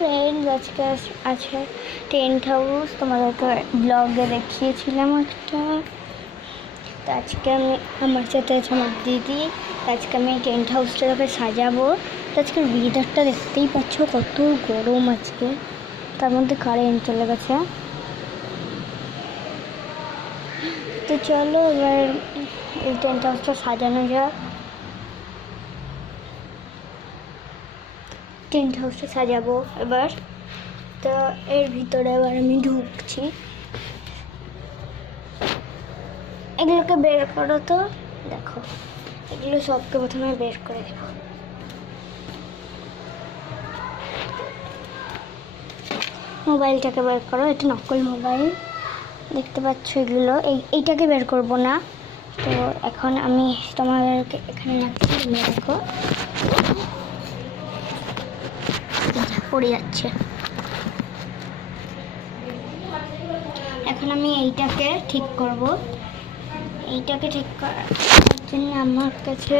Friends, আজকে আছে tent house. তোমাদেরকে ব্লগে দেখিয়েছিলাম একটা। তো আজকে আমি আমার সাথে আছে আমার দিদি। আজকে আমি টেন্ট হাউসটাকে সাজাবো। তো আজকের ওয়েদারটা দেখতেই পাচ্ছ কত গরম আজকে, তার মধ্যে কারেন্ট চলে গেছে। তো চলো এবার এই টেন্ট হাউসটা সাজানো যাক। টেন্ট হাউসটা সাজাবো এবার। তো এর ভিতরে এবার আমি ঢুকছি। এগুলোকে বের করো তো, দেখো এগুলো সবকে প্রথমে বের করে দেবো। মোবাইলটাকে বের করো, এটা নকল মোবাইল দেখতে পাচ্ছ। এগুলো এইটাকে বের করবো না। তো এখন আমি তোমাদেরকে এখানে রাখছি, দেখো পড়ে যাচ্ছে। এখন আমি এইটাকে ঠিক করব। এইটাকে ঠিক করার জন্য আমার কাছে